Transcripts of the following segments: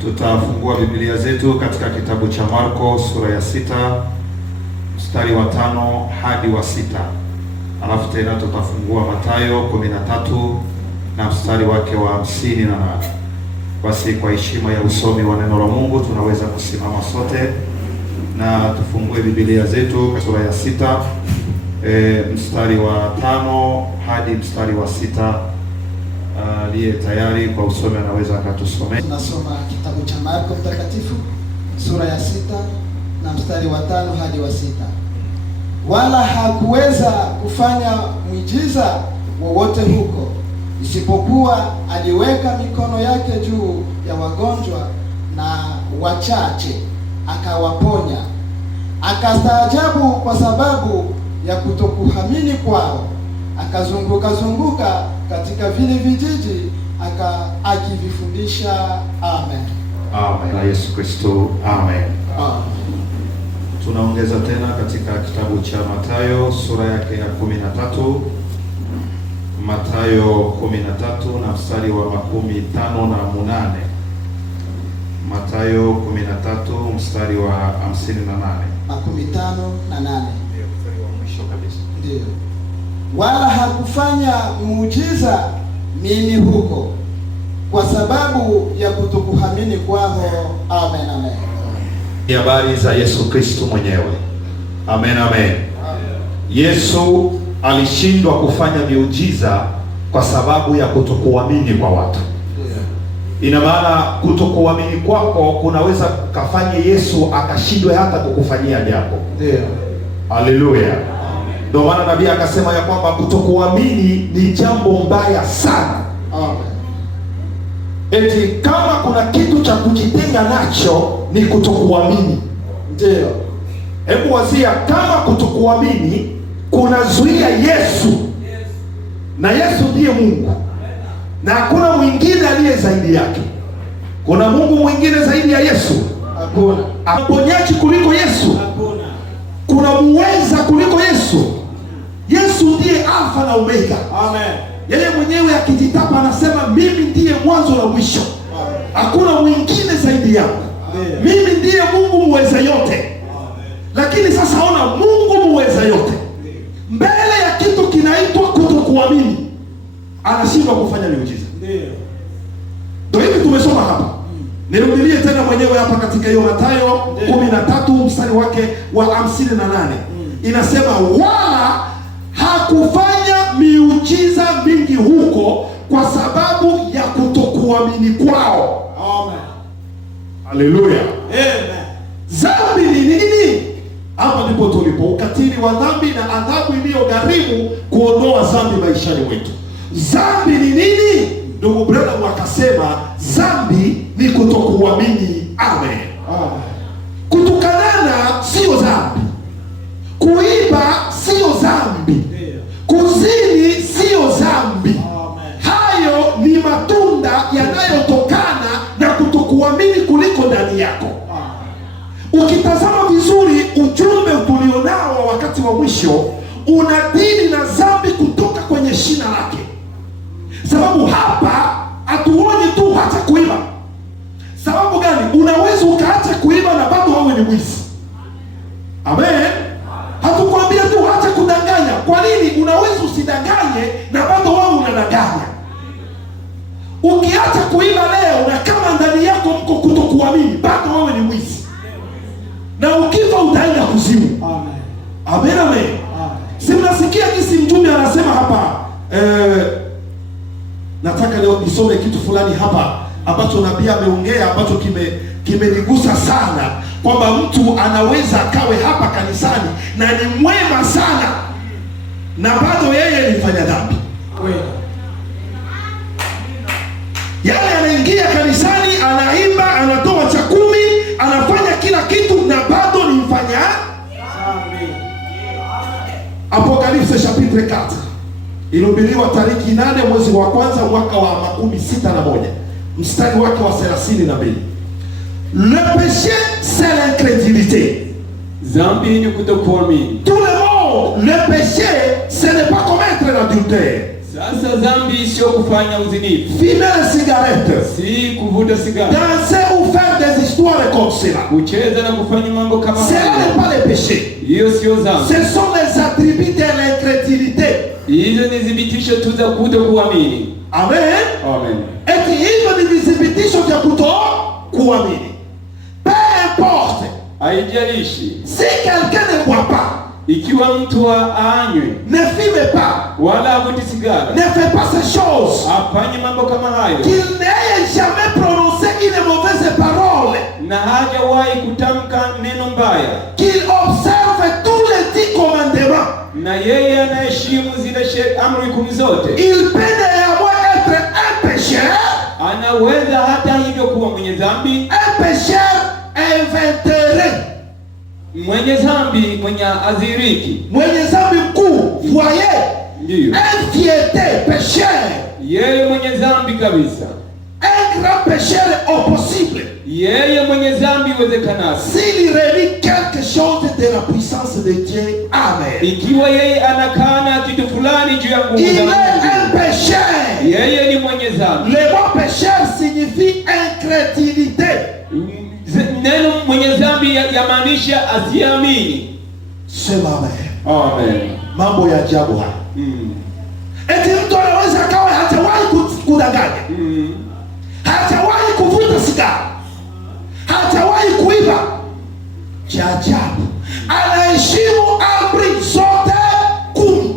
Tutafungua Biblia zetu katika kitabu cha Marko sura ya 6 mstari wa 5 hadi wa 6. Alafu tena tutafungua Mathayo 13 na mstari wake wa 58. Basi kwa heshima ya usomi wa neno la Mungu tunaweza kusimama sote na tufungue Biblia zetu sura ya 6 mstari wa 5 hadi mstari wa 6. Aliye tayari kwa usomi anaweza akatusomea. Tunasoma kitabu cha Marko mtakatifu sura ya 6 na mstari wa 5 hadi wa 6. Wala hakuweza kufanya muujiza wowote huko, isipokuwa aliweka mikono yake juu ya wagonjwa na wachache akawaponya. Akastaajabu kwa sababu ya kutokuamini kwao. Akazunguka katika vile vijiji akivifundisha. Amen. Amen. Na Yesu Kristo. Amen. Amen. Tunaongeza tena katika kitabu cha Mathayo sura yake ya 13. Mathayo 13 na mstari wa 58. Mathayo 13 mstari wa 58. 58. Ndio mstari wa mwisho kabisa. Ndio. Wala hakufanya muujiza mimi huko kwa sababu ya kutokuamini kwao. Amen. Amen. Ni habari za Yesu Kristo mwenyewe. Amen. Amen. Yesu alishindwa kufanya miujiza kwa sababu ya kutokuamini kwa watu. Ina maana kutokuamini kwako kunaweza kafanye Yesu akashindwe hata kukufanyia jambo. Ndio. Haleluya. Ndio maana nabii akasema ya kwamba kutokuamini ni jambo mbaya sana. Amen. Eti kama kuna kitu cha kujitenga nacho ni kutokuamini. Ndio. Hebu wazia kama kutokuamini kunazuia Yesu. Na Yesu ndiye Mungu. Na hakuna mwingine aliye zaidi yake. Kuna Mungu mwingine zaidi ya Yesu? Hakuna. Aponyaji kuliko Yesu? Hakuna. Kuna muweza kuliko Yesu? Yesu ndiye Alfa na Omega. Amen. Yeye mwenyewe akijitapa anasema mimi ndiye mwanzo na mwisho. Hakuna mwingine zaidi yangu. Mimi ndiye Mungu muweza yote. Amen. Lakini sasa ona, Mungu muweza yote mbele ya kitu kinaitwa kutokuamini anashindwa kufanya miujiza. Ndio hivi tumesoma hapa. Nirudilie tena mwenyewe hapa katika hiyo Mathayo 13 mstari wake wa 58. Inasema wala hakufanya miujiza mingi huko kwa sababu ya kutokuamini kwao. Amen. Haleluya. Amen. Dhambi ni nini? Hapa ndipo tulipo, ukatili wa dhambi na adhabu iliyogharimu kuondoa dhambi maishani mwetu. Dhambi ni nini? Ndugu Branham akasema dhambi ni kutokuamini. Amen. Kutukanana sio dhambi. Kuiba sio dhambi. Kuzini sio dhambi. Hayo ni matunda yanayotokana na kutokuamini kuliko ndani yako. Ukitazama vizuri ujumbe tulionao wa wakati wa mwisho unadili na dhambi kutoka kwenye shina lake. Sababu hapa hatuoni tu hata kuiba. Sababu gani? Unaweza ukaacha kuiba na bado wewe ni mwizi. Amen. Hatukwambia tu acha kudanganya. Kwa nini? Unaweza usidanganye na bado wewe unadanganya. Ukiacha kuiba leo na kama ndani yako mko kutokuamini, bado wewe ni mwizi. Na ukifa utaenda kuzimu. Amen. Amen. Si mnasikia jinsi mtume anasema hapa, nataka leo nisome kitu fulani hapa ambacho nabii ameongea ambacho kimenigusa sana, kwamba mtu anaweza akawe hapa kanisani na ni mwema sana na bado yeye ni mfanya dhambi. Yale anaingia kanisani, anaimba, anatoa cha 10, anafanya kila kitu na bado ni mfanya dhambi. Apocalypse chapitre 4 ilihubiriwa tariki 8 mwezi wa kwanza mwaka wa 61 mstari wake wa 32. Le péché c'est l'incrédulité. Zambi ni kutokuamini. Tout le monde, le péché ce n'est pas commettre l'adultère. Sasa zambi sio kufanya uzinifu. Fumer la cigarette. Si kuvuta sigara. Danser ou faire des histoires comme cela. Kucheza na kufanya mambo kama hayo. Ce n'est pas le péché. Hiyo sio zambi. Ce sont les attributs de l'incrédulité. Hizo ni dhibitisho tu za kutokuamini. Amen. Amen. Eti hizo ni dhibitisho vya kutokuamini. Peu importe. Haijalishi. Si quelqu'un ne boit pas, ikiwa mtu anywe, ne fume pas, wala avuti sigara, ne fait pas ces choses, afanye mambo kama hayo, qu'il n'ait jamais prononcé une mauvaise parole, na hajawahi kutamka neno mbaya, qu'il observe tous les 10 commandements, na yeye anaheshimu zile amri 10 zote, il peut néanmoins être un pécheur, anaweza hata hivyo kuwa mwenye dhambi, un pécheur invétéré, mwenye dhambi, mwenye aziriki, mwenye dhambi mkuu, voyez, ndio infiété, pécheur, yeye mwenye dhambi kabisa, un grand pécheur au possible, yeye mwenye dhambi iwezekanavyo, s'il renie quelque chose de la puissance de Dieu. Amen. Ikiwa yeye anakana kitu fulani juu ya nguvu za Il Mungu, est un pécheur. yeye ni mwenye dhambi. Le mot pécheur signifie incrédulité. Neno mwenye dhambi yamaanisha asiamini. Sema amen. Amen. Mambo ya ajabu haya. Eti mtu anaweza akawa hajawahi kudanganya, hajawahi kuvuta sigara, hajawahi kuiba. Cha ajabu, anaheshimu amri zote 10.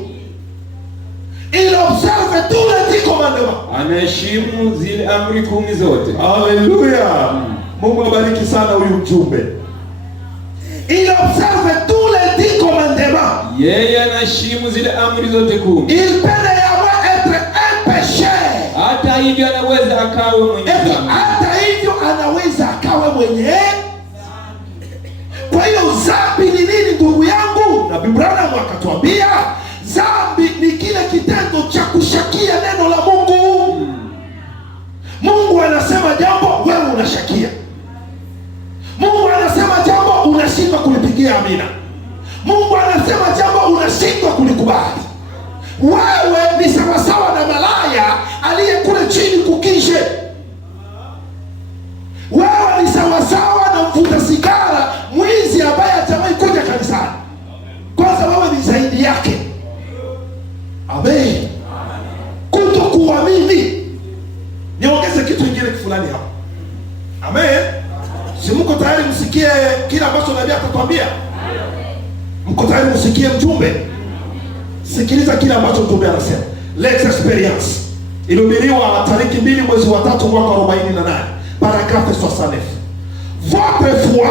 Il observe tous les 10 commandements. Anaheshimu zile amri 10 zote. Haleluya. Mungu abariki sana huyu mjumbe. Il observe tous les 10 commandements. Yeye anaheshimu zile amri zote 10. Il peut néanmoins être un pécheur. Hata hivyo anaweza akawe mwenye dhambi. Hata hivyo anaweza akawe mwenye. Kwa hiyo dhambi ni nini ndugu yangu? Na Biblia akatuambia dhambi ni kile kitendo cha kushakia neno la Mungu. Mungu anasema jambo, wewe unashakia. Mungu anasema jambo, unashindwa kulipigia amina. Mungu anasema jambo, unashindwa kulikubali. Wewe ni sawasawa na malaya aliyekule chini kukishe. Wewe ni sawasawa na mvuta sigara, mwizi ambaye hajawahi kuja kanisani. Kwanza wewe ni zaidi yake. Amen. Kutokuamini. Niongeze kitu kingine fulani hapa. Amen. Si mko tayari msikie kila ambacho nabii atatuambia? Mko tayari msikie mjumbe? Sikiliza kila ambacho mjumbe anasema. Let's experience. Ilihubiriwa tariki 2 mwezi wa 3 mwaka 48. Paragraphe 69. Votre foi,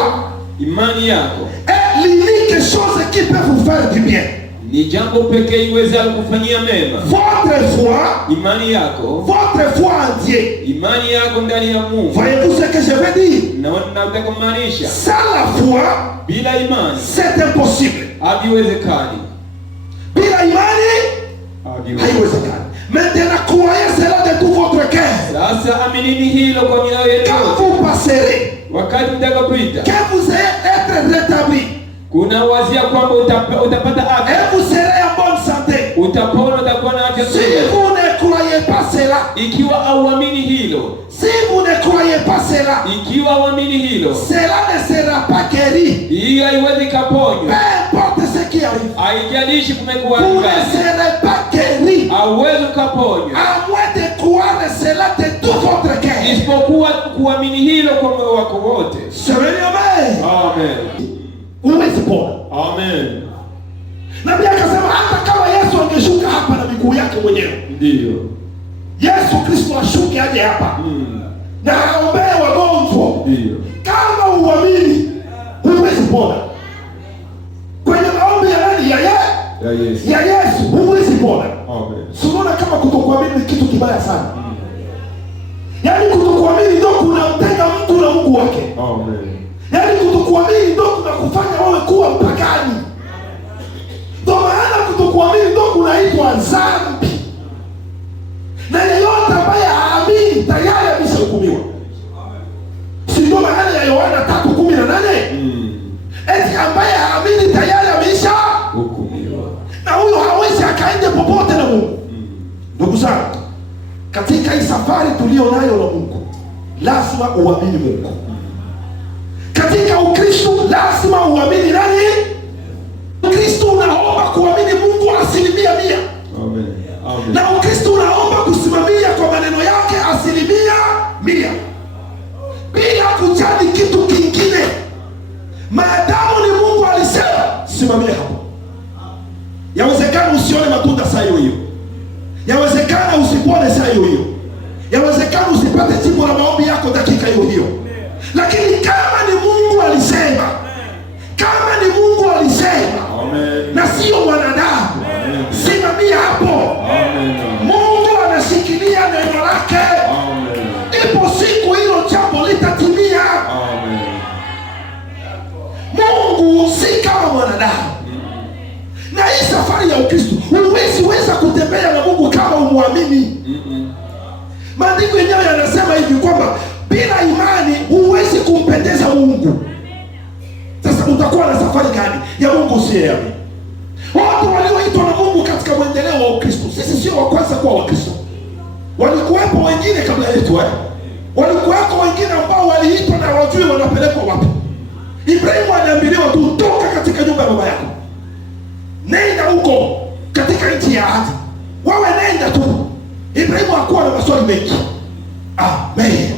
imani yako, est l'unique chose qui peut vous faire du bien. Ni jambo pekee iweza kufanyia mema. Votre foi, imani yako, votre foi en Dieu, imani yako ndani ya Mungu. Voyez-vous ce que je veux dire? Na nataka kumaanisha, sans la foi, bila imani c'est impossible. Haviwezekani. Bila imani haiwezekani. Maintenant croyez cela de tout votre cœur. Sasa aminini hilo kwa mioyo yenu. Quand vous passerez, wakati mtakapita, que vous allez être rétabli, kuna wazia kwamba utapata afya, et vous serez en bonne santé. Utapona, utakuwa na afya nzuri. Si vous ne croyez pas cela, ikiwa auamini hilo, si vous ne croyez pas cela, ikiwa auamini hilo, cela ne sera pas guéri. hiyo haiwezi kaponywa. Peu importe ce qui arrive, Haijalishi kumekuwa vous ne gani, serez pas guéri hauwezi kaponywa à moins de croire cela de tout votre cœur. isipokuwa kuamini hilo kwa moyo wako wote. Semeni amen. Amen. Huwezi pona. Amen. Na Biblia akasema hata kama Yesu angeshuka hapa na miguu yake mwenyewe, Ndio. Yesu Kristo ashuke aje hapa na aombee wagonjwa, Ndio. kama uamini huwezi pona. Kwenye maombi ya nani? Ya Yesu huwezi pona. Amen. Unaona kama kutokuamini ni kitu kibaya sana. Yaani kutokuamini ndio kunamtenga mtu na Mungu wake. Amen. Yaani kutokuamini ndio kunakufanya wewe kuwa mpagani. Ndio maana kutokuamini ndio kunaitwa dhambi. Na yeyote ambaye haamini tayari ameshahukumiwa. Si ndio maana ya Yohana 3:18? Eti ambaye haamini tayari ameshahukumiwa. Na huyo hawezi akaende popote na Mungu. Ndugu zangu, katika hii safari tulio nayo na Mungu, lazima uamini Mungu. Katika Ukristo lazima uamini nani? Ukristo unaomba kuamini Mungu 100%. Amen. Amen. Na Ukristo unaomba kusimamia kwa maneno yake 100%. Bila kujali kitu kingine. Maadamu ni Mungu alisema, simamia hapo. Yawezekana usione matunda saa hiyo hiyo. Yawezekana usipone saa hiyo hiyo. Yawezekana usipate jibu la maombi yako dakika hiyo hiyo. Lakini kama ni Mungu alisema, kama ni Mungu alisema, Amen, na sio wanadamu, simamia hapo. Amen. Mungu anashikilia neno lake. Amen. Ipo siku hilo jambo litatimia. Amen. Mungu si kama mwanadamu. Na hii safari ya Ukristo huwezi weza kutembea na Mungu kama umwamini. Maandiko yenyewe yanasema hivi kwamba bila imani huwezi kumpendeza Mungu. Sasa utakuwa na safari gani ya Mungu usiyeamini? Watu walioitwa na Mungu katika mwendeleo wa Ukristo, sisi sio wa kwanza kuwa Wakristo. Walikuwepo wengine kabla yetu walikuwepo wengine ambao waliitwa na wajui wanapelekwa wapi. Ibrahimu aliambiwa tu, toka katika nyumba ya baba yako, nenda huko katika nchi ya ahadi, wewe nenda tu. Ibrahimu hakuwa na maswali mengi. Amen.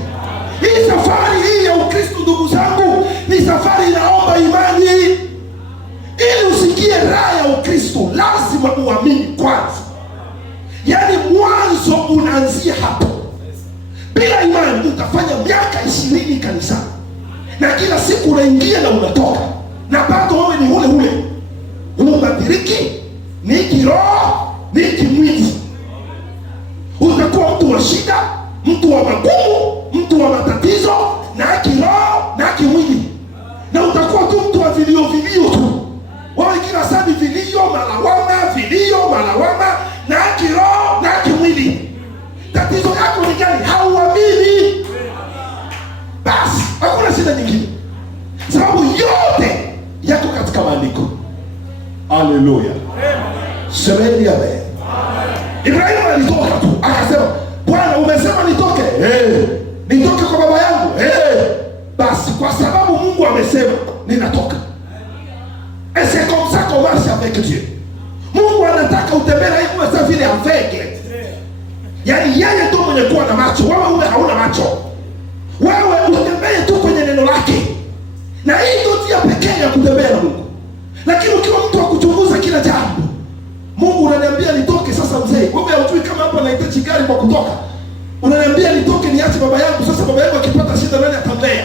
Hii safari hii ya Ukristo, ndugu zangu, ni safari inaomba imani. Ili usikie raha ya Ukristo lazima uamini kwanza. Yaani mwanzo unaanzia hapo. Bila imani utafanya miaka 20 kanisani, na kila siku unaingia na unatoka, na bado wewe ni ule ule. Unabadiliki ni kiroho, ni kimwili. Utakuwa mtu wa shida, mtu wa magumu, mtu wa matatizo, na kiroho na kimwili. Na utakuwa tu mtu wa vilio tu. Wewe kila saa ni vilio, malawama, na kiroho na kimwili. Tatizo yako ni gani? Hauamini. Basi hakuna shida nyingine, sababu yote yako katika maandiko. Haleluya. Semeni amen. Ibrahimu alitoka tu akasema, Bwana umesema nitoke? Nitoke kwa baba yangu? Basi kwa sababu Mungu amesema ninatoka. Et c'est comme ça qu'on marche avec Dieu. Mungu anataka utembee na yeye kama vile aveugle. Yaani yeye tu mwenye kuwa na macho, wewe hauna macho. Wewe utembee tu kwenye neno lake. Na hii ndio njia pekee ya kutembea na Mungu. Lakini ukiwa mtu wa kuchunguza kila jambo, Mungu unaniambia nitoke sasa mzee. Wewe hujui kama hapa nahitaji gari kwa kutoka. Unaniambia nitoke niache baba yangu. Sasa baba yangu akipata shida nani atamlea?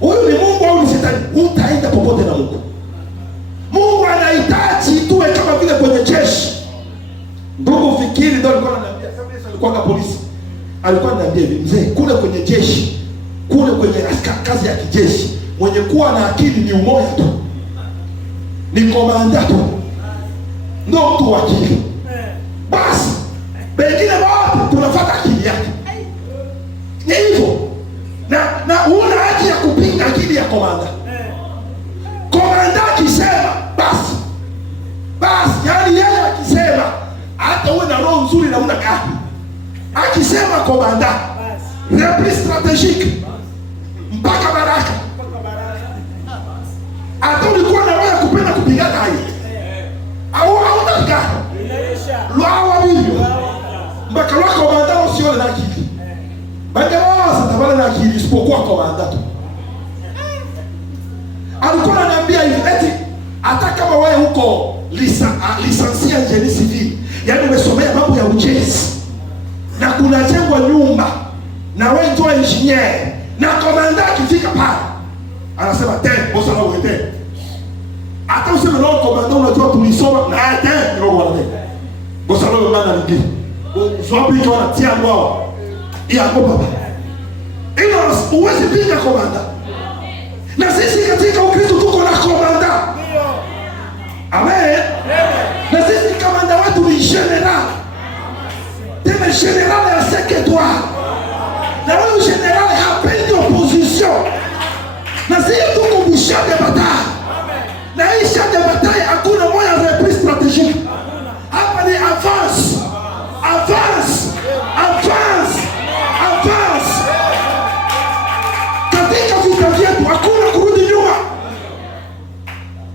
Huyu ni Mungu au ni shetani? Utaenda popote na Mungu. Mungu anahitaji tuwe kama vile kwenye jeshi. Ndugu Fikiri ndio alikuwa ananiambia, sababu Yesu alikuwa polisi. Alikuwa ananiambia hivi, mzee, kule kwenye jeshi, kule kwenye kazi ya kijeshi, mwenye kuwa na akili ni umoja tu. Ni komanda tu. Ndio mtu wa akili. Basi, wengine wote tunafuata akili yake. Ni hivyo. Na una haki ya kupinga akili ya komanda. Komanda akisema basi, yaani yeye akisema, hata uwe na roho nzuri na una gari, akisema komanda. Repli strategique. Mpaka baraka. Hata ulikuwa na waya kupenda kupigana hai. Au hautaka. Lwa hivyo. Mpaka wako komanda usione na akili. Bangerosa tabale na akili isipokuwa komanda tu. Alikuwa ananiambia hivi eti hata kama wewe huko lisansia génie civil, yaani umesomea mambo ya ujenzi na kunajengwa nyumba na wewe ndio engineer na komanda akifika pale anasema bosa na wewe hata useme leo komanda unajua tulisoma na ndio wale bosa leo maana ndio zote hizo wanatia wao ya baba ila uweze pinga komanda. Na sisi katika Ukristo tuko na komanda. Amen. Na sisi komanda wetu ni general. Tena general ya 5 étoiles. Na wewe general hapendi opposition. Na sisi tuko busha de bataille. Na hii champ de bataille hakuna moya repli strategique. Hapa ni avance. Avance. Avance. Avance. Katika vita vyetu hakuna kurudi nyuma.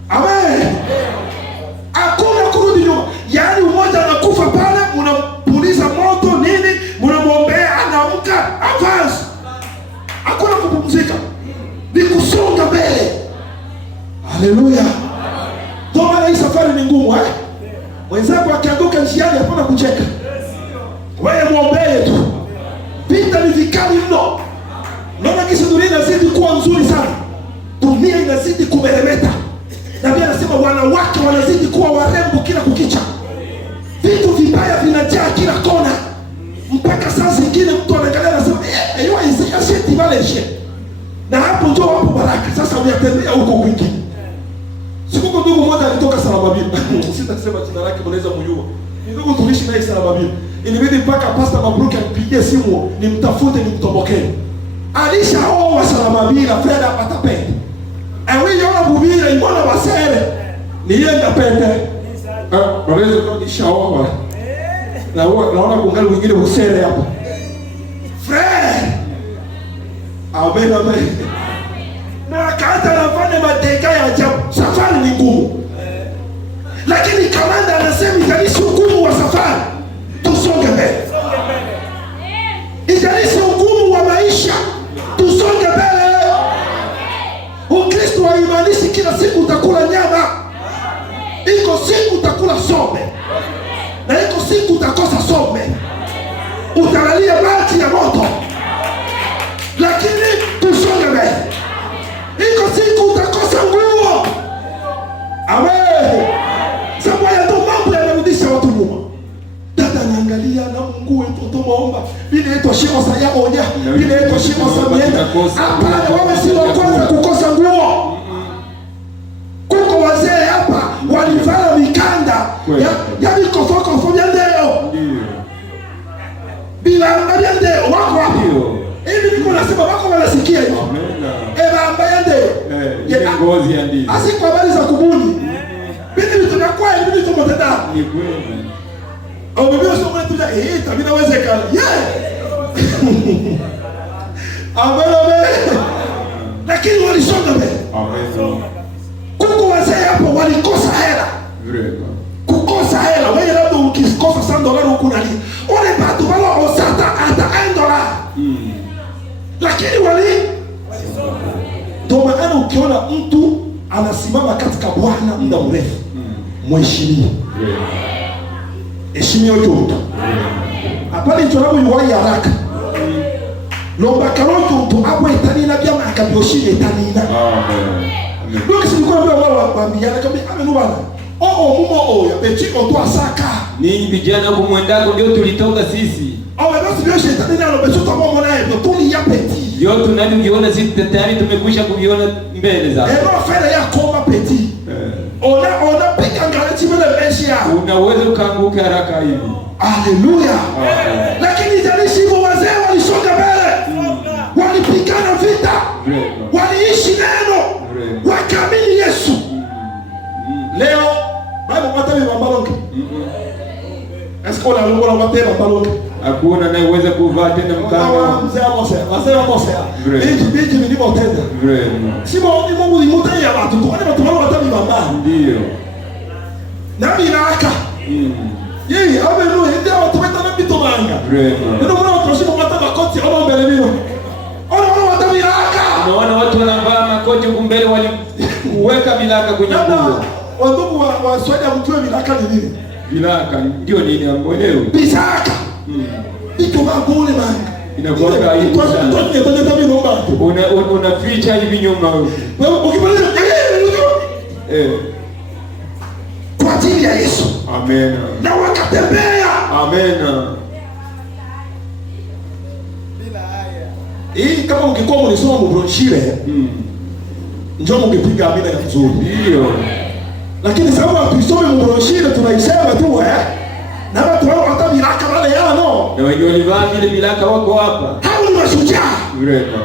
Amen. Hakuna kurudi nyuma. Yaani mmoja anakufa pale, mnapuliza moto nini, mnamwombea anaamka, avance. Hakuna kupumzika. Ni kusonga mbele. Haleluya. Toba hii safari ni ngumu Mwenzako akianguka njiani hapana kucheka. Wewe muombee tu. Vita ni vikali mno. Naona kisa dunia inazidi kuwa nzuri sana. Dunia inazidi kumeremeta. Na pia anasema wanawake wanazidi kuwa warembo kila kukicha. Vitu vibaya vinajaa kila kona. Mpaka saa zingine mtu anaangalia anasema hiyo haiseti vale. Na hapo ndio hapo baraka. Sasa unatembea huko kwingine. Siku ndugu mmoja alitoka Salamabila. Sitasema jina lake, mnaweza kujua. Ni ndugu tulishi naye Salamabila. Ilibidi mpaka Pastor Mabruki ampigie simu nimtafute nimtobokee. Alishaoa Salamabila Freda patapende. Ewe yona bubira ibona basere. Nienda pende. Balezo ndo nishaoa. Naona kungali wengine usere hapa. Fred. Amen amen. Na kaata nafanya mateka ya ajabu. Safari ni ngumu. Lakini kamanda anasema italisi ugumu wa safari. Tusonge mbele. Italisi ugumu wa maisha. Tusonge mbele. Ukristo haimaanishi kila siku utakula nyama. Iko siku utakula sombe. Na iko siku utakosa sombe. Utalalia maji ya moto. Lakini tusonge mbele. Iko siku utakosa nguo. Amen. Sababu ya ndo mambo yanarudisha watu nyuma. Dada anaangalia na Mungu wetu tuomba. Bila eto shimo saya onya. Bila eto shimo samienda. Hapana, wewe si wa kwanza kukosa nguo. Kuko wazee hapa walivaa mikanda ya mikofoko vya ndeo. Bila angalia ndeo wako hapo. Hivi niko nasema wako wanasikia hivi. Ambaye ndeo. Ngozi ya ndizi. Asiko habari za kubuni. Bidi tunakuwa hivi tumotenda. Ni kweli. Au biblia somo letu la tabina wezekana. Amen. Lakini walisonga mbele. Amen. Kuko wazee hapo walikosa hela. Kukosa hela. Wewe labda ukikosa $100 huko nani. Ole bado wala osata hata $1. Lakini walisonga. Ndio maana ukiona mtu anasimama katika Bwana muda mrefu, mheshimiwe. Heshimiwa mtu. Hapana nchorabu yuwai haraka. Lomba karoto mtu hapo itanina bia makabioshile itanina. Amen. Ndio nilikuwa mbele wala wambia kama amenubana. Mumo ya pechi oto asaka. Ninyi vijana huko mwendako ndio tulitoka sisi. Basi ndio shetani nalo pechi tomo naye ndio tuli ya peti. Yote tunavyoviona sisi tayari tumekwisha kuviona mbele za. Fere ya koma peti. Ona pika ngalechi mbele meshi ya. Unaweza ukaanguka haraka hivi. Haleluya. Lakini jalishi hivyo wazee walisonga mbele. Walipigana vita. Waliishi neno. Wakamini Yesu. Leo Bible matabi mambalonke. Esko la lungo la matema mambalonke. Hakuna anayeweza kuvaa tena mkanda. Mzee Mose, wazee Mose. Biji milimo tena. Simo ni Mungu ni muta ya watu. Kwa nini watu wao watabi mama? Ndio. Na binaka. Yeye abenu ndio watu wetana bitomanga. Ndio mwana watu washimo mata makoti au mbele mino. Ona watabi milaka. Unaona watu wanavaa makoti huko mbele waliweka milaka kwenye nguo. Wandugu wa Swahili mjue milaka ni nini? Milaka ndio nini amwelewe? Bisaka. Iko magole man. Inakuwa hivi sana. Unaficha hivi nyuma wewe. Ukipeleka kwa ajili ya Yesu. Amen. Na wakatembea. Amen. Bila haya. Hii kama ungekuwa mlisoma mbronshire, njoo ungepiga amina ya nzuri. Ndio. Lakini sababu hatusome mbronshire tunaisema tu na watu wao hata milaka wale no. Na wenye walivaa vile milaka wako hapa. Hao ni mashujaa. Vrema.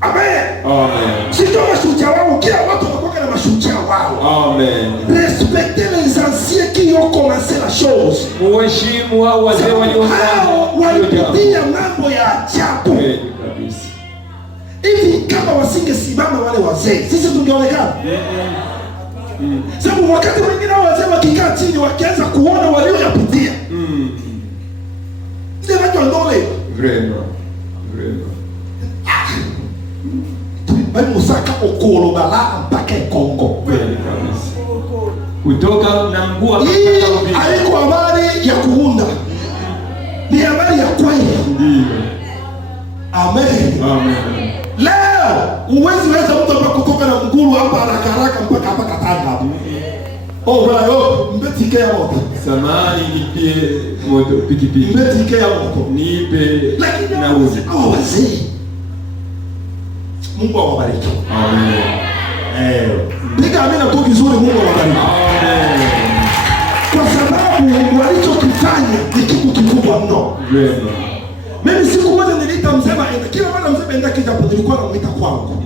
Amen. Amen. Sio mashujaa wao, kila watu wanakuwa na mashujaa wao. Amen. Respectez les anciens qui ont commencé la chose. Muheshimu hao wazee walipitia mambo ya ajabu. Kabisa. Hivi kama wasingesimama wale wazee, sisi tungeonekana? Sababu wakati mwingine wazee wakikaa chini wakianza kuona walioyapitia. Ndio watu ndole. Vrema. Bali Musaka okolo bala mpaka Kongo. Kweli kabisa. Kutoka na mguu mpaka Ubiri. Haiko habari ya kuunda. Ni habari ya kweli. Ndio. Amen. Amen. Leo uwezi weza mtu hapa kutoka na mguu hapa haraka mpaka hapa Katanga hapo. Mbetike ya moto. Samani nipie moto pikipiki. Mbetike ya moto. Nipe na uzi. Wazee. Mungu awabariki. Amen. Piga amina tu vizuri, Mungu awabariki. Amen. Kwa sababu walichokifanya ni kitu kikubwa mno. Mimi siku moja niliita mzee aenda. Kila mara mzee aenda kija hapo nilikuwa namuita kwangu.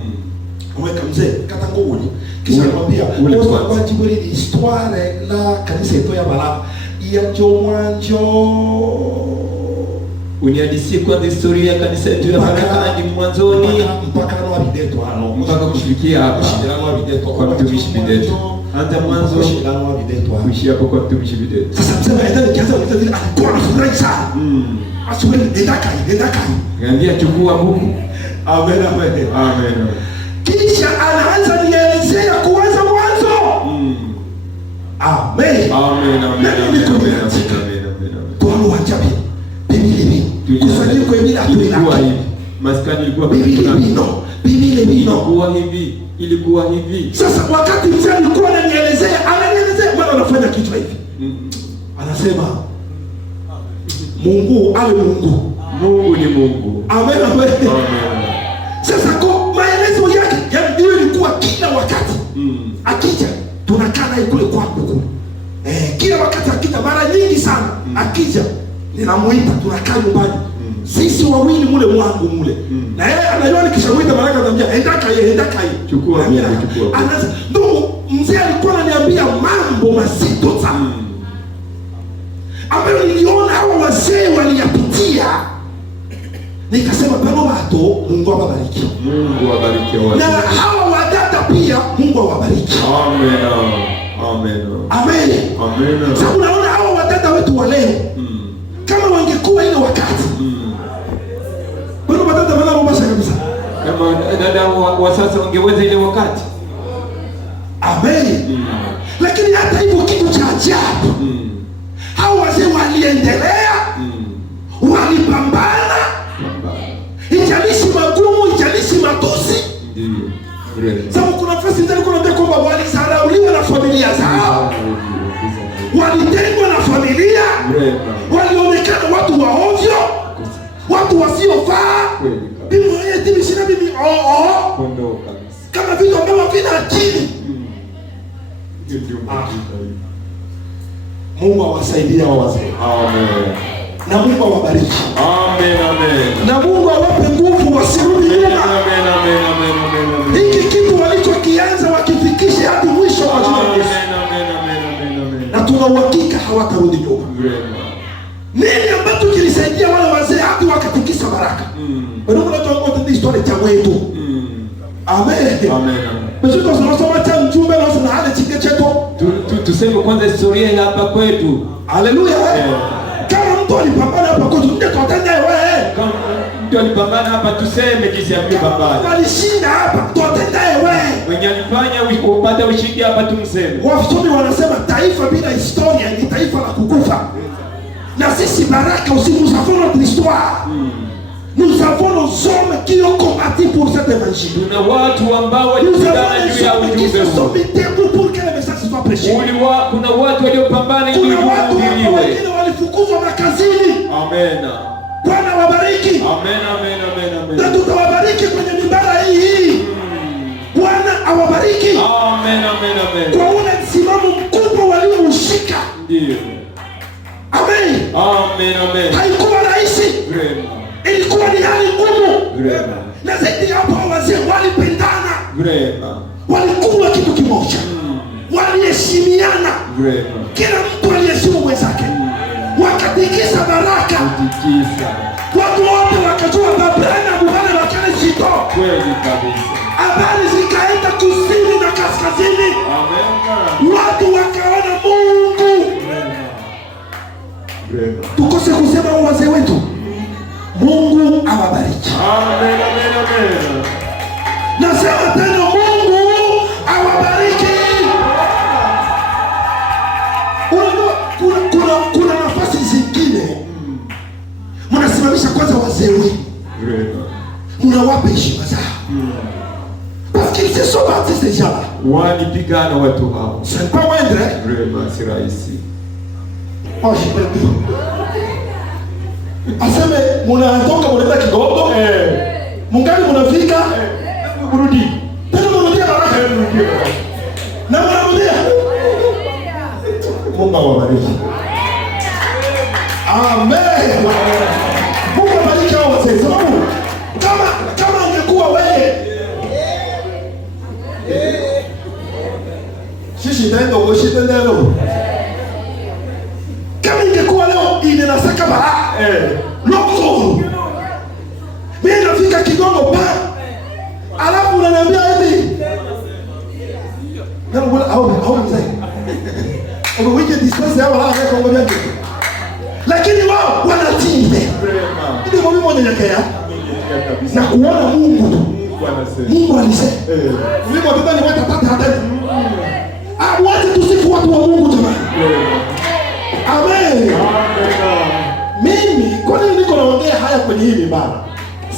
Mweka mzee kata nguli. Kisha namwambia kwa jibu hili histoire la kanisa yetu ya Baraka ya Jomwanjo. Unihadisie kwanza historia ya kanisa yetu ya Baraka hadi mwanzoni mpaka na videto hano mpaka kufikia hapa kwa mtumishi videto. Hata mwanzo kuishia hapo kwa mtumishi videto. Sasa mzee aenda nikianza kueleza alikuwa anafurahi sana. Asiwe nenda kai. Ngambia chukua huku. Amen. Kisha anaanza nielezea kuanza mwanzo. Amen. Paulo wachapi. Biblia. Kusanyiko hili ilikuwa hivi. Maskani ilikuwa Biblia. Ilikuwa hivi. Sasa wakati mzee alikuwa ananielezea, bwana anafanya kitu hivi. Anasema Mungu awe Mungu. Mungu ni Mungu. Amen. Sasa kwa maelezo yake, yani hiyo ilikuwa kila wakati. Akija tunakaa naye kule kwangu. Kila wakati akija mara nyingi sana. Akija ninamuita tunakaa nyumbani. Sisi wawili mule mwangu mule. Na yeye anajua nikishamuita mara ananiambia enda kai. Chukua. Anaanza ndio mzee alikuwa ananiambia mambo mazito sana. Ambayo niliona hao wazee waliyapitia. Nikasema bado watu Mungu awabariki. Mungu awabariki watu. Na hawa wadada pia Mungu awabariki. Amen. Sasa unaona hawa wadada wetu wa leo. Kama wangekuwa ile wakati. Bado wadada wanarobasha kabisa. Kama dada wa sasa wangeweza ile wakati. Amen. Lakini hata hivyo kitu cha ajabu. Hao wazee waliendelea. Walipambana. Ijalishi magumu, ijalishi matusi. Sababu kuna nafasi ndio kunaambia kwamba walisarauliwa na familia zao. Walitengwa na familia. Walionekana watu wa ovyo. Watu wasiofaa. Bibi kama vitu ambavyo havina akili. Mungu awasaidie hao wazee. Amen. Na Mungu awabariki. Amen. Na Mungu awape nguvu wasirudi nyuma. Amen. Hiki kitu walichokianza wakifikishe hadi mwisho kwa jina la Yesu. Na tuna uhakika hawatarudi nyuma. Nini ambacho kilisaidia wale wazee hadi wakatikisa baraka? Ndio tunataka ndio historia cha wetu. Amen. Amen. Basi tunasoma cha mjumbe na sana hadi chike chetu. Tuseme kwanza historia hapa kwetu. Haleluya. Kama mtu alipambana hapa kwetu, ndio tutatenda wewe. Kama mtu alipambana hapa tuseme kisi alipambana. Walishinda hapa, tutatenda wewe. Mwenye alifanya upate ushindi hapa tumseme. Wasomi wanasema taifa bila historia ni taifa la kukufa. Na sisi baraka aussi nous avons notre histoire. Nous avons nos hommes qui ont combattu pour cet évangile. Tuna watu ambao walipigana juu ya ujumbe huu. Pour que le message soit prêché. Kuna watu waliopambana ili ujumbe uhubiriwe. Kuna walifukuzwa makazini. Amen. Bwana wabariki. Amen, amen, amen, amen. Na tutawabariki kwenye mimbara hii. Bwana awabariki. Amen, amen, amen. Kwa ule msimamo mkubwa walioushika. Ndio. Amen. Amen, amen. Haikuwa rahisi. Ilikuwa ni hali ngumu. Na zaidi hapo wazee walipendana. Walikuwa kitu kimoja. Waliheshimiana. Kila mtu aliheshimu mwenzake. Wakatikisa baraka. Watu wote wakajua Babrana wale wakale Shito. Kweli kabisa. Habari zikaenda kusini na kaskazini. Amen. Watu wakaona Mungu. Tukose kusema wazee wetu. Mungu awabariki. Amen, amen, amen. Nasema tena Mungu awabariki. Kuna nafasi zingine mnasimamisha kwanza wazee wenu. Mnawapa heshima zao. Parce qu'ils se sont battus ces gens-là. Walipigana watu hao. C'est pas moindre. Vraiment si rahisi. Oh, je t'aime. Aseme mnatoka mnaenda Kigogo, mungali mnafika, kurudi tena mnarudia baraka, na mnarudia. Mungu awabariki. Amen. Mungu awabariki hao wazee. Sababu kama angekuwa wewe sisi ndio woshite leo. Kama ingekuwa leo inasaka baraka loko mimi nafika Kigongo pa alafu unaniambia hivi ndio wala au mzee au wiki dispense hapo la Kongo yake, lakini wao wanatii ndio mimi mmoja yake na kuona Mungu alisema mimi mtoto ni watu tatu hata wacha tusifu watu wa Mungu jamani. Amen. Mimi kwa nini niko naongea haya kwenye hii mibara?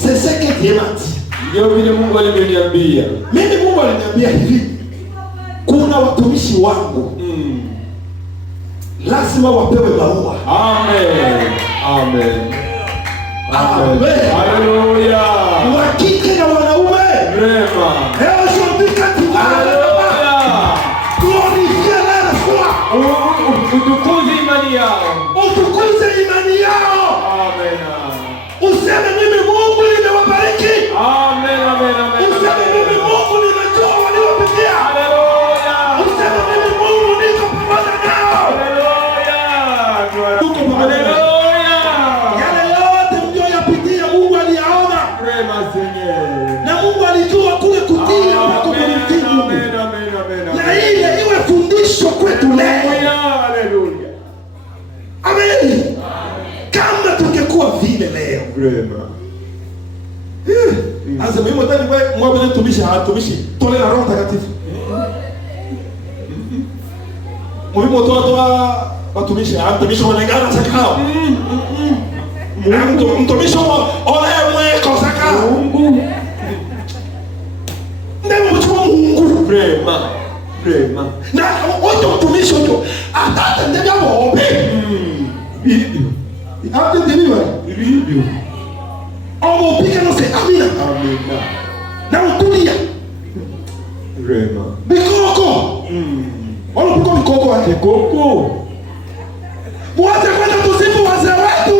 Seseke diamati. Ndio vile Mungu aliniambia. Mimi Mungu aliniambia hivi. Kuna watumishi wangu. Lazima wapewe barua. Amen. Amen. Amen. Haleluya. Wakike na wanaume. Rema. Utukuze imani yao. Utukuze imani yao. Amen. Useme mimi Mungu nimewabariki. Amen, amen, amen. Useme mimi Mungu nimejua waliopitia. Haleluya. Useme mimi Mungu niko pamoja nao. Haleluya. Tuko pamoja. Haleluya. Yale yote mlioyapitia Mungu aliyaona. Rema Seigneur. Na Mungu alijua kule kutii ambako kumtii Mungu. Amen, amen, amen. Na ile iwe fundisho kwetu leo. Haleluya. Amen. Kama tungekuwa vile leo. Rema. Asa mimi mtani wewe mwabe tumishi tole na Roho Mtakatifu. Mimi mtoto watumishi wanangana sakao. Mtumishi ole mweko sakao. Mungu. Ndio mchukua Mungu. Rema. Rema. Na wote mtumishi wote atatendea maombi. Video. Atatendea video. Omo pika no se amina. Amina. Na utulia. Rema. Bikoko. Wala biko bikoko ake Koko. Mwache kwenda tusifu wazee wetu.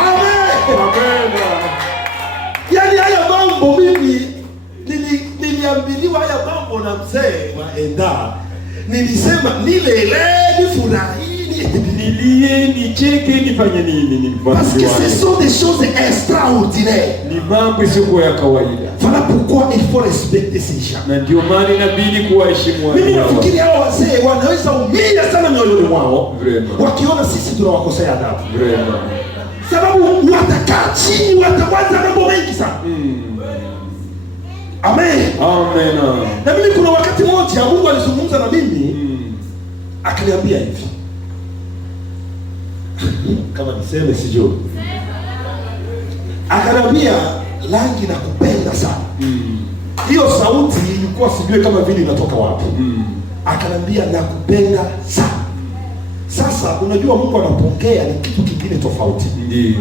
Amen. Amen. Yaani haya mambo mimi niliambiliwa haya mambo na mzee wa Enda. Nilisema nilele nifurahi nilie, nicheke, nifanye nini? Parce que ce sont des choses extraordinaires. Ni mambo isiyokuwa ya kawaida. Voilà pourquoi il faut respecter ces gens. Na ndio maana inabidi kuwaheshimu watu. Mimi nafikiri hao wazee wanaweza umia sana mioyoni mwao wakiona sisi tunawakosea adabu. Sababu watakaa chini, watawaza mambo mengi sana. Amen. Amen. Na mimi kuna wakati mmoja Mungu alizungumza na mimi akaniambia hivi. Kama niseme sijui. Akaniambia Langi nakupenda sana. Hiyo sauti ilikuwa sijui kama vile inatoka wapi. Akaniambia nakupenda sana. Sasa unajua Mungu anapongea ni kitu kingine tofauti. Ndiyo.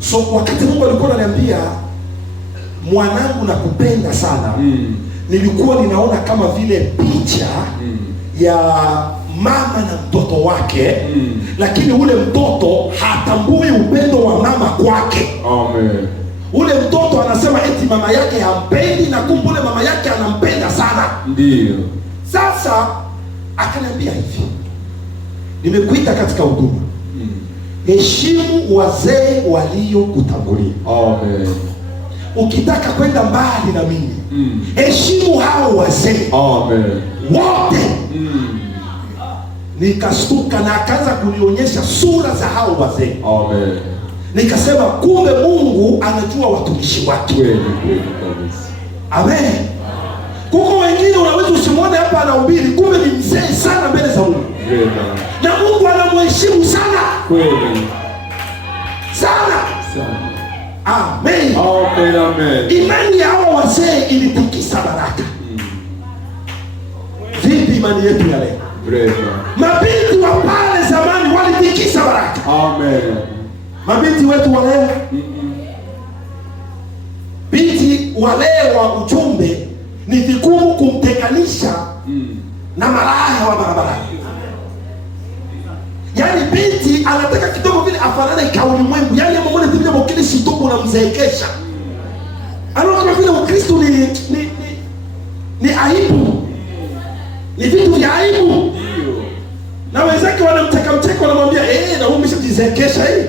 So wakati Mungu alikuwa ananiambia mwanangu nakupenda sana, nilikuwa ninaona kama vile picha ya mama na mtoto wake, lakini ule mtoto hatambui upendo wa mama kwake. Amen. Ule mtoto anasema eti mama yake hampendi, na kumbe ule mama yake anampenda sana. Ndiyo. Sasa akaniambia hivi, nimekuita katika huduma, heshimu wazee waliokutangulia. Amen. Ukitaka kwenda mbali na mimi, heshimu hao wazee. Amen. Wote. Nikastuka na akaanza kunionyesha sura za hao wazee. Amen. Nikasema kumbe Mungu anajua watumishi wake. Kweli kabisa. Amen. Kuko wengine unaweza usimwone hapa anahubiri, kumbe ni mzee sana mbele za Mungu. Na Mungu anamheshimu sana. Kweli. Sana. Amen. Amen. Amen. Imani ya hao wazee ilitikisa baraka. Vipi imani yetu ya leo? Mabinti wa pale zamani walitikisa baraka. Amen. Mabinti wetu wa leo, binti wa leo wa ujumbe ni vigumu kumtenganisha na malaya wa barabarani. Yaani binti anataka kidogo vile afanane kwa ulimwengu. Yaani mmoja tibia mokili sitobu na mzeekesha. Anaona kama vile Ukristo ni aibu. Ni vitu vya aibu. Na wenzake wanamteka wanamwambia na wewe umeshajizeekesha hii.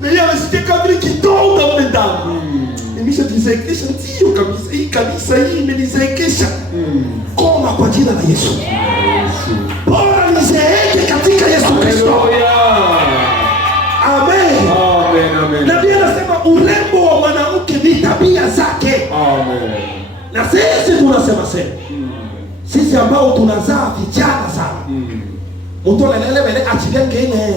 Ndio anasikia vile kidogo umendani. Nimeshajizeekesha ndio kabisa. Hii kabisa hii imenizeekesha. Koma kwa jina la Yesu. Bora nizeeke katika Yesu Kristo. Amen. Amen. Na Biblia inasema urembo wa mwanamke ni tabia zake. Amen. Na sisi tunasema sisi ambao tunazaa vijana sana. Mtu analelebele achigengene.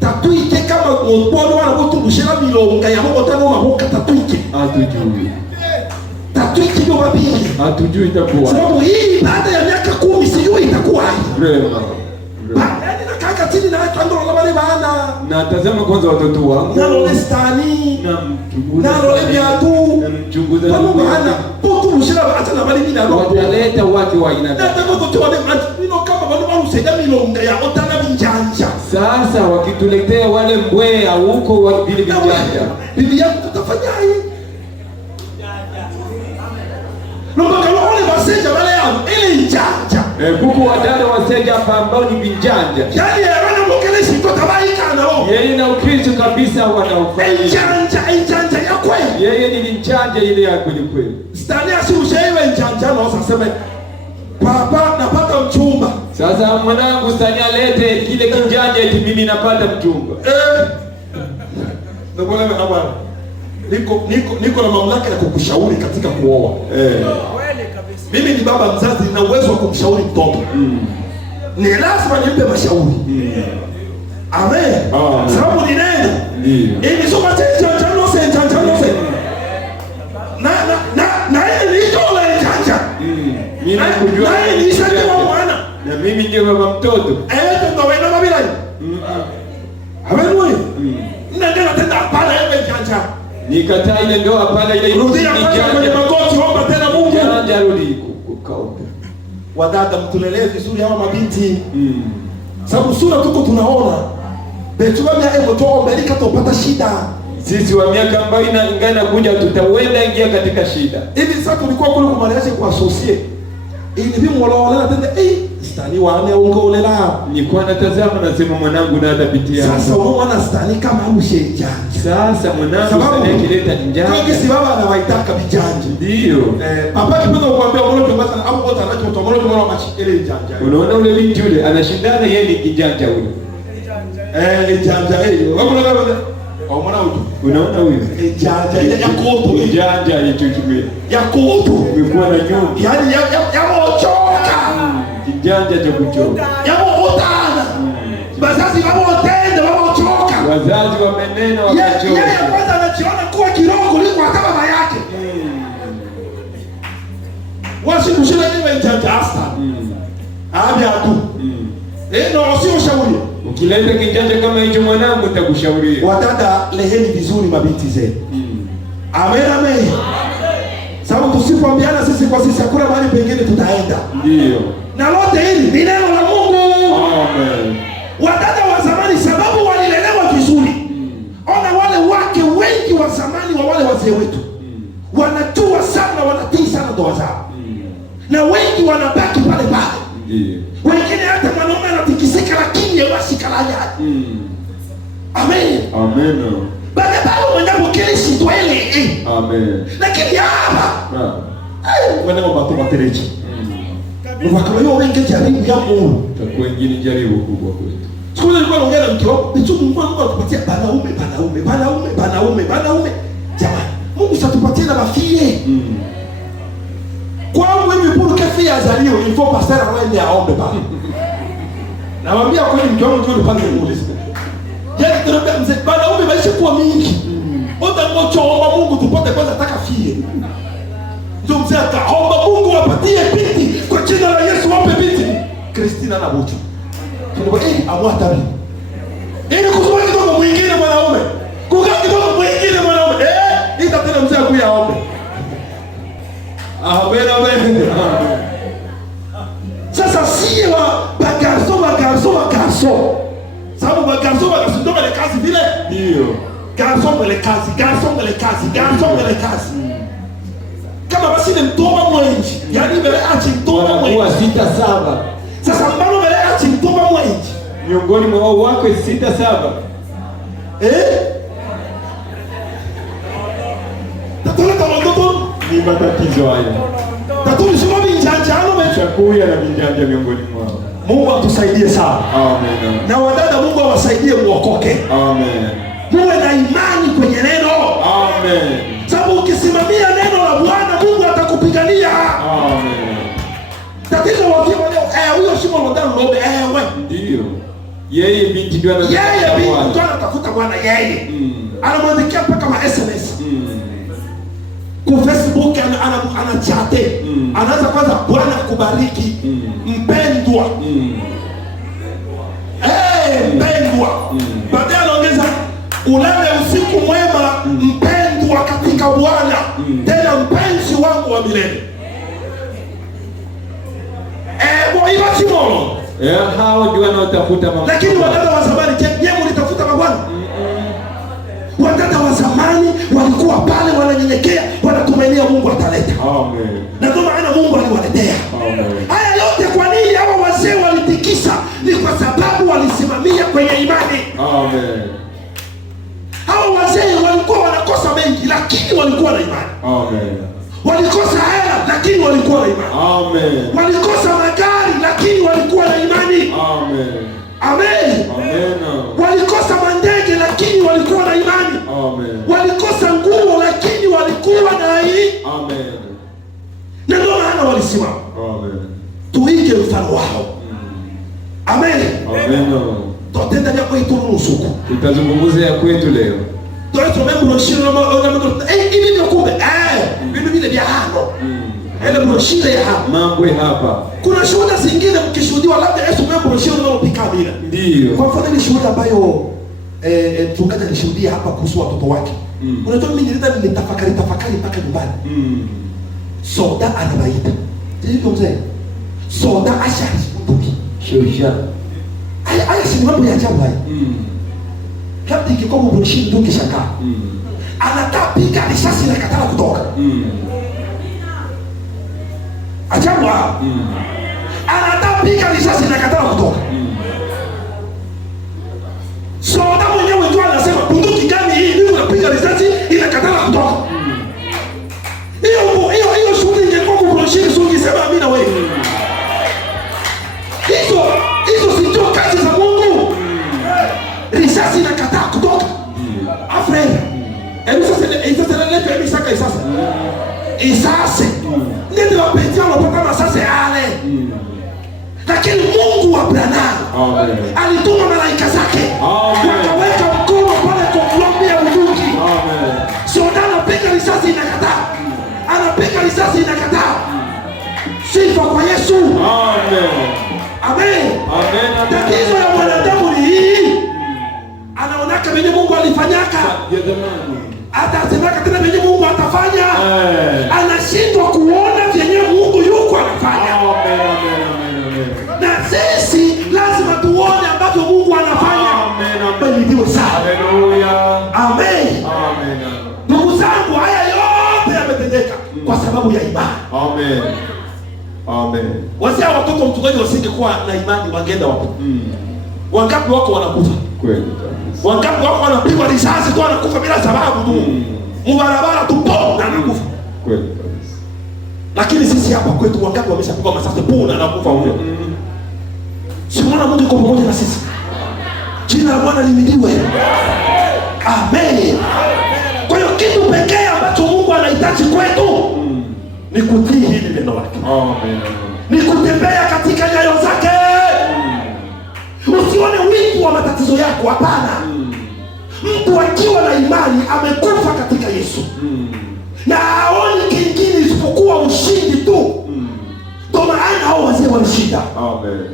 Tatuike kama mbono wana kutubushira milonga ya motano maboka tatuike. Hatujui. Tatuike ndio babili. Hatujui itakuwa. Sababu hii baada ya miaka 10 sijui itakuwa hivi. Yaani nakaka chini na kando la bale bana. Na tazama kwanza watoto wangu. Na lolestani. Na mchunguza. Na lolebiatu. Na mchunguza. Kama bana potu mshira acha na bale bila roho. Wataleta watu wa aina gani? Nataka kutoa mino kama bado wanusaidia milonga ya otana vinjanja. Sasa wakituletea wale mbwea huko wa vile vinjanja. Bibi yangu tutafanyaje? Ndio wale waseja wale yao ile njanja. Kuku wadada waseja hapa ambao ni vinjanja. Yaani wana mokeleshi totabaika na wao. Yeye na Ukristo kabisa wanaofanya. Njanja ya kweli. Yeye ni njanja ile ya kweli kweli. Stani asiushewe njanja na usaseme papa napata mchumba. Sasa mwanangu Stani alete kile kinjanja eti mimi napata mchumba. Ndio bwana bwana. Niko na mamlaka ya kukushauri katika kuoa. Mimi ni baba mzazi, nina uwezo wa kumshauri mtoto. Ni lazima nimpe mashauri. Amen. Sababu ni neno. Ili soma njano se. Na ile ni tola njanja. Mimi nakujua. Na ile ni shati wa mwana. Na mimi ndio baba mtoto. Ndio wewe na bila. Amen wewe. Ndio natenda pala ile njanja. Nikataa ile ndoa pale ile rudia kwenye magoti, omba tena Mungu. Jana rudi kukaomba. Wadada mtulelee vizuri hawa mabinti. Sababu sura tuko tunaona. Betuwa mia toomba ili katopata shida. Sisi wa miaka ambayo ingana kuja tutawenda ingia katika shida. Hivi sasa tulikuwa kule kumaliaje kwa associate. Ili bimu wala tende stani wane ungolela. Nilikuwa natazama nasema mwanangu na atapitia. Sasa unaona stani kama mshejanja. Sasa mwanangu anakileta njanja. Kwa kisi baba anawaitaka vijanja. Ndio. Papa kipenda kuambia mbona tumepata na hapo wote anacho mbona tumeona machikele njanja. Unaona ule binti yule anashindana yeye ni kijanja huyo. Njanja hiyo. Wapo kama mwana huyu. Unaona huyo? Njanja ya koto. Njanja ichuchumie. Ya koto. Umekuwa na nyongo. Yaani ya mochoka. Kijanja cha kuchoka. Ya motana. Bazazi wao watende wao choka. Wazazi wamenena wakachoka. Yeye kwanza anajiona kuwa kiroho kuliko hata baba yake. Wasikushina niwe njanja asta. Abi atu. Ndio sio shauri. Ukileta kijanja kama hicho mwanangu nitakushauria. Wadada, leheni vizuri mabinti zenu. Amen, amen. Sababu tusipoambiana sisi kwa sisi hakuna mahali pengine tutaenda. Ndio. Na lote hili ni neno la Mungu. Amen. Wadada wa zamani sababu walilelewa vizuri. Ona wale wake wengi wa zamani wa wale wazee wetu. Wanajua sana, wanatii sana ndoa zao. Na wengi wanabaki pale pale. Ndio. Wengine hata mwanaume anatikisika lakini yawasi kalanya. Amen. Amen. Bale mwenye mkilishi twele. Amen. Lakini hapa. Wale watu matereji. Wakati wao wengi jaribu ya Mungu. Kwa wengine jaribu kubwa kwetu. Siku ile nilikuwa naongea na mke wangu, Mungu atupatie banaume. Jamani, Mungu satupatie na mafie. Kwangu hivi pour que fille azalio, il faut passer à l'année à ombe ba. Nawaambia kweli mke wangu ndio pale muulize. Yeye ndio mzee banaume baishi kuwa mingi. Utaomba Mungu tupate kwanza taka fie. Ndio mzee akaomba Mungu apatie binti kwa jina la Yesu, wape binti. Kristina na Buchu. Tunataka amua tabi. Ili kuzoea kidogo mwingine mwanaume. Kukaa kidogo mwingine mwanaume. Ita tena mzee kuyaombe. Amen. Sasa sie wa bagarso. Sababu bagarso ndio ile kazi vile. Ndio. Garso ile kazi. Kama basi ni mtoba mwenji. Yaani mbele achi mtoba mwenji. Kwa 6-7. Sasa mbona mbele achi mtoba mwenji? Miongoni mwa wao wako 6-7. Tatoleta watoto ni matatizo haya. Tatoli sio vinjanja chakuya na vinjanja miongoni mwao. Mungu atusaidie sana. Amen. Na wadada, Mungu awasaidie muokoke. Amen. Muwe na imani kwenye neno. Amen. Sababu ukisimamia neno la Bwana, Mungu atakupigania. Amen. Tatizo wakiwa leo huyo shimo la ndani lobe wewe. Ndio. Yeye binti ndio anatafuta Bwana yeye. Anamwandikia mpaka ma SMS. Kwa Facebook anachate. Anaanza kwanza Bwana kubariki. Mpendwa. Mpendwa. Baadaye anaongeza ulale usiku mwema mpendwa katika Bwana. Tena mpenzi wangu wa milele. Iba chimono. Hao ndio wanaotafuta mama. Lakini wadada wa zamani je, mlitafuta mabwana? Wadada wa zamani walikuwa pale wananyenyekea, wanatumainia Mungu ataleta. Amen. Na ndio maana Mungu aliwaletea. Amen. Haya yote kwa nini hawa wazee walitikisa? Ni kwa sababu walisimamia kwenye imani. Amen. Hawa wazee walikuwa wanakosa mengi lakini walikuwa na imani. Amen. Walikosa hela lakini walikuwa na imani. Amen. Walikosa magari lakini walikuwa na imani. Amen. Amen. Amen. Walikosa mandege lakini walikuwa na imani. Amen. Walikosa nguo lakini walikuwa na imani. Amen. Na ndio maana walisimama. Amen. Tuige mfano wao. Amen. Amen. Tutenda ya kwetu nusuku. Tutazungumzia ya kwetu leo. Tunacho membo shiro na hivi ndio kumbe vitu vile vya hano. Ile broshire ya hapa. Mambo hapa. Kuna shuhuda zingine mkishuhudiwa labda Yesu membo broshire na upika bila. Ndio. Kwa mfano ni shuhuda ambayo tungaja nishuhudia hapa kuhusu watoto wake. Unajua mimi nilitafakari mpaka nyumbani. Soda anabaita. Ndio mzee. Soda asha mtuki. Shosha. Aya si mambo ya ajabu haya. Kabla kikomo broshire ndio kishangaa. Anatapika risasi na katala kutoka. Ajabu. Anatapika risasi inakataa kutoka. Soda mwenyewe ndio anasema bunduki gani hii ndio unapiga risasi inakataa kutoka. Hiyo shughuli ingekuwa kukurushia sungi, sema amina wewe. Hizo si ndio kazi za Mungu? Risasi inakataa kutoka. Afreni. Sasa lelepe misaka isasa. Isase. Ndio wapetia wanapata masase yale. Lakini Mungu wa Abrahamu alituma malaika zake. Wakaweka mkono pale kwa Colombia bunduki. Soda anapiga risasi inakataa. Anapiga risasi inakataa. Sifa kwa Yesu. Amen. Tatizo ya mwanadamu ni hii. Anaonaka venye Mungu alifanyaka. Hata asemaka tena venye Mungu atafanya. Anashindwa kuona venye Mungu yuko anafanya. Na sisi lazima tuone ambacho Mungu anafanya. Barikiwe sana. Amen. Ndugu zangu, haya yote yametendeka kwa sababu ya imani. Wazee watoto mchungaji wasingekuwa na imani wangeenda wapi? Wangapi wako wanakufa? Kweli. Wangapi wako wanapigwa risasi tu wanakufa bila sababu tu. Mbarabara tu na anakufa. Kweli. Lakini sisi hapa kwetu wangapi wameshapigwa masasi na anakufa huyo? Si mwana Mungu yuko pamoja na sisi. Jina la Bwana lihimidiwe. Amen. Kwa hiyo kitu pekee ambacho Mungu anahitaji kwetu ni kutii hili neno lake. Ni kutembea katika nyayo zake. Usione wingi wa matatizo yako, hapana. Mtu akiwa na imani amekufa katika Yesu. Na haoni kingine isipokuwa ushindi tu. Ndio maana hao wazee walishinda.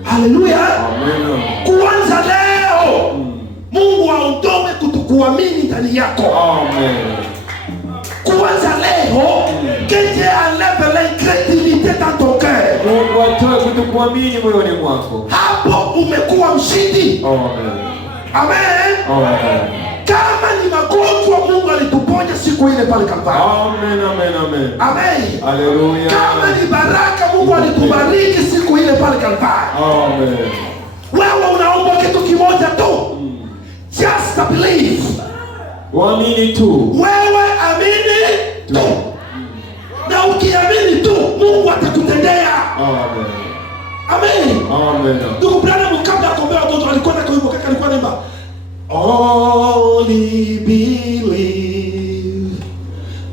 Haleluya. Kuanza leo Mungu aondoe kutokuamini ndani yako. Kuanza leo kete enlève l'incrédulité dans ton cœur. Mungu atoe kutokuamini moyoni mwako. Hapo umekuwa mshindi. Amen. Kama ni magonjwa Mungu alituponya siku ile pale Kalvari. Amen. Haleluya. Kama ni baraka Mungu alitubariki siku ile pale Kalvari. Wewe unaomba kitu kimoja tu. Just believe. Waamini tu. Wewe amini tu. Na ukiamini tu Mungu atakutendea. Amen. Ndugu Branham kabla kuombea watoto alikuwa na kawimbo kaka alikuwa anaimba only believe.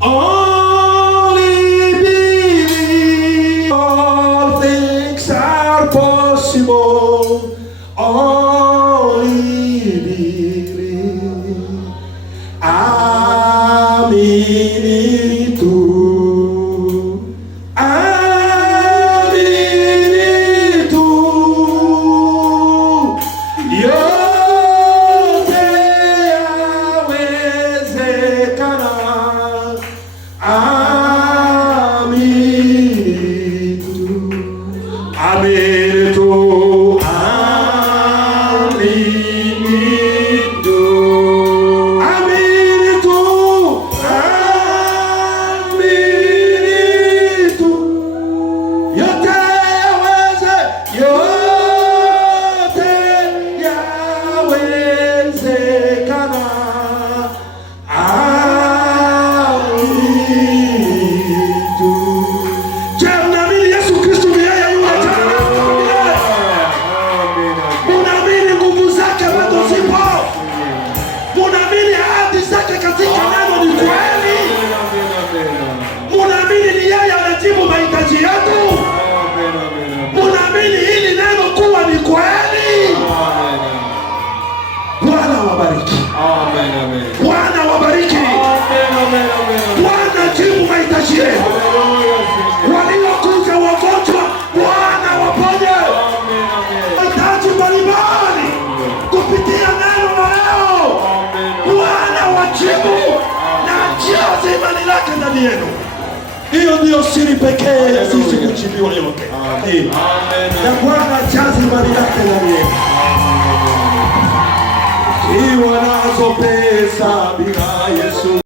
Only believe. All things are possible. Only believe. Amini tu. Waliokuja wagonjwa Bwana waponye. Mahitaji mbalimbali kupitia neno la leo Bwana wajibu na ajaze imani lake ndani yenu. Hiyo ndio siri pekee ya sisi kujibiwa yote. Na Bwana ajaze imani lake ndani yenu. Ikiwa nazo pesa bila Yesu